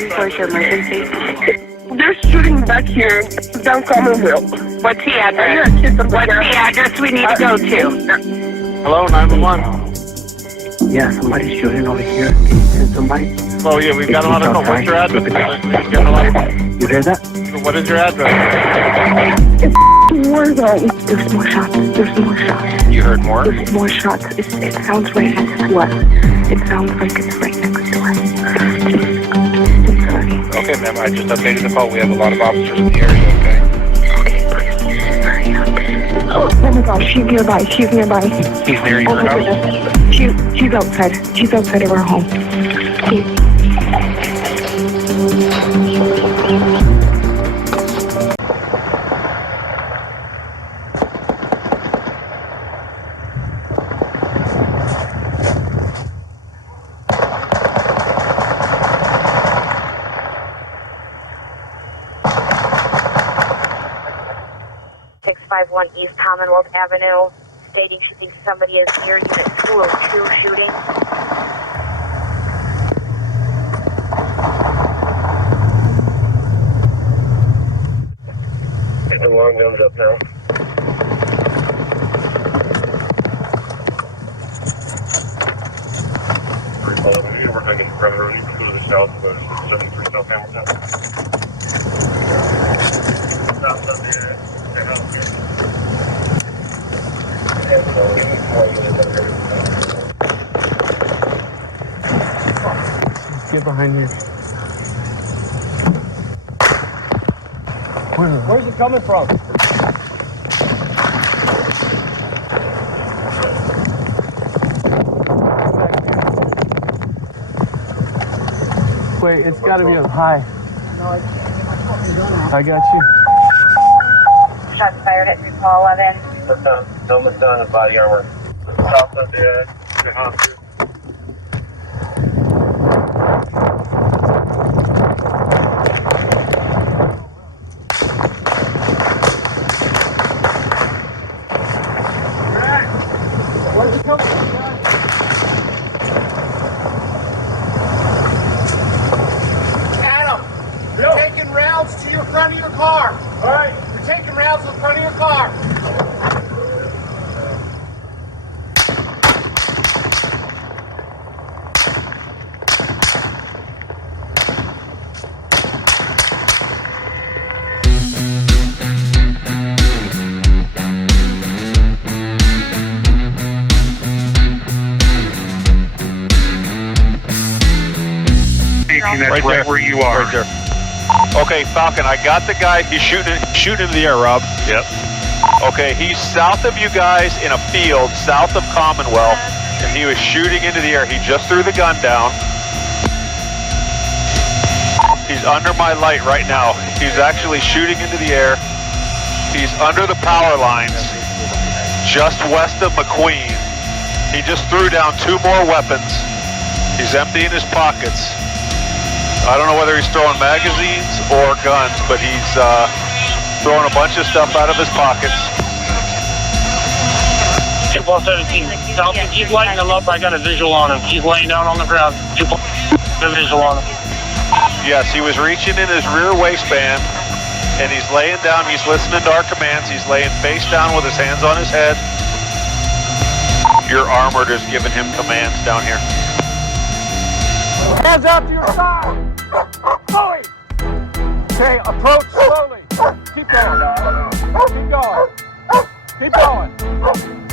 911 for your emergency. They're shooting back here down Commonwealth. What's the address? What's the address we need to go to? Hello, 911. Yeah, somebody's shooting over here. Can you send somebody? Oh, yeah, we've got a lot of calls. What's your address? You heard that? What is your address? It's war zone. There's more shots. There's more shots. You heard more? There's more shots. It sounds right next to us. It sounds like it's right next to us. Okay, ma'am, I just updated the call. We have a lot of officers in the area, okay? Okay, please hurry up. Oh my gosh, she's nearby. She's nearby. He's near your house? She's outside. She's outside of our home. Please. 651 East Commonwealth Avenue, stating she thinks somebody is near Unit 202 shooting. The alarm comes up now. We're hanging from the road. You can go to the south and go to 73 South Hamilton. South of here. Get behind here. Where's it coming from? Wait, it's gotta be up high. I got you. Shots fired at 311. Someone's down in body armor. South of the hospital. That's right where you are. Right there. Okay, Falcon, I got the guy. He's shooting in the air, Rob. Yep. Okay, he's south of you guys in a field, south of Commonwealth, and he was shooting into the air. He just threw the gun down. He's under my light right now. He's actually shooting into the air. He's under the power lines, just west of McQueen. He just threw down 2 more weapons. He's emptying his pockets. I don't know whether he's throwing magazines or guns, but he's throwing a bunch of stuff out of his pockets. 217. Falcon, keep lighting him up. I got a visual on him. He's laying down on the ground. A visual on him. Yes, he was reaching in his rear waistband, and he's laying down. He's listening to our commands. He's laying face down with his hands on his head. Your armored is giving him commands down here. Hands out to your side! Chloe! Okay, approach slowly. Keep going. Keep going. Keep going.